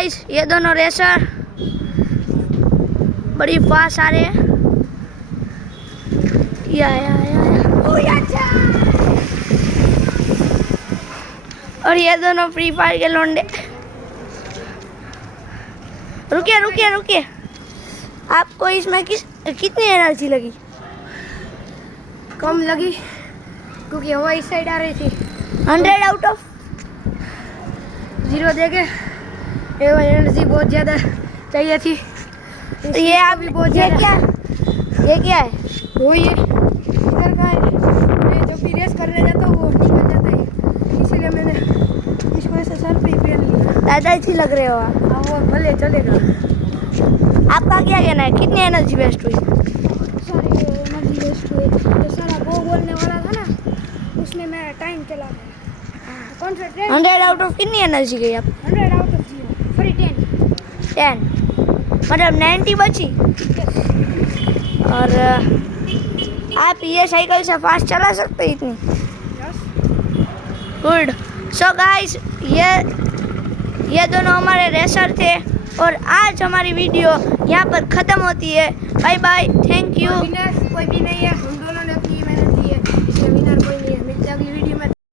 Guys ये दोनों racer बड़ी फास्ट आ रहे हैं। और ये दोनों फ्री फायर के लौंडे। रुकिए रुकिए रुकिए, आपको इसमें कितनी एनर्जी लगी? कम लगी क्योंकि हवा इस साइड आ रही थी। 100 आउट ऑफ 0 देके एनर्जी बहुत ज़्यादा चाहिए थी। तो ये आप भी बहुत ये ज़्यादा क्या है? वो ये इधर का है। मैं जब भी रेस करने जाता हूँ वो निकल जाता है, इसलिए मैंने इसको ऐसे सर पे ही पहन लिया। दादा अच्छी लग रहे हो आप। हाँ वो भले चलेगा। आपका क्या कहना है, कितनी एनर्जी वेस्ट हुई? सारी एनर्जी वेस्ट हुई। जो सारा गो बोलने वाला था ना उसमें मैं टाइम चला गया। कॉन्सेंट्रेट 100 आउट ऑफ कितनी एनर्जी गई आप? 100 आउट ऑफ 0 फिर 10 मतलब 90 बची। और आप ये साइकिल से फास्ट चला सकते हैं इतनी? गुड। सो गाइस ये दोनों हमारे रेसर थे और आज हमारी वीडियो यहाँ पर ख़त्म होती है। Bye bye, thank you. कोई भी नहीं है, हम दोनों ने अपनी मेहनत की है, इसलिए विनर कोई नहीं है। मिलते हैं अगली वीडियो में।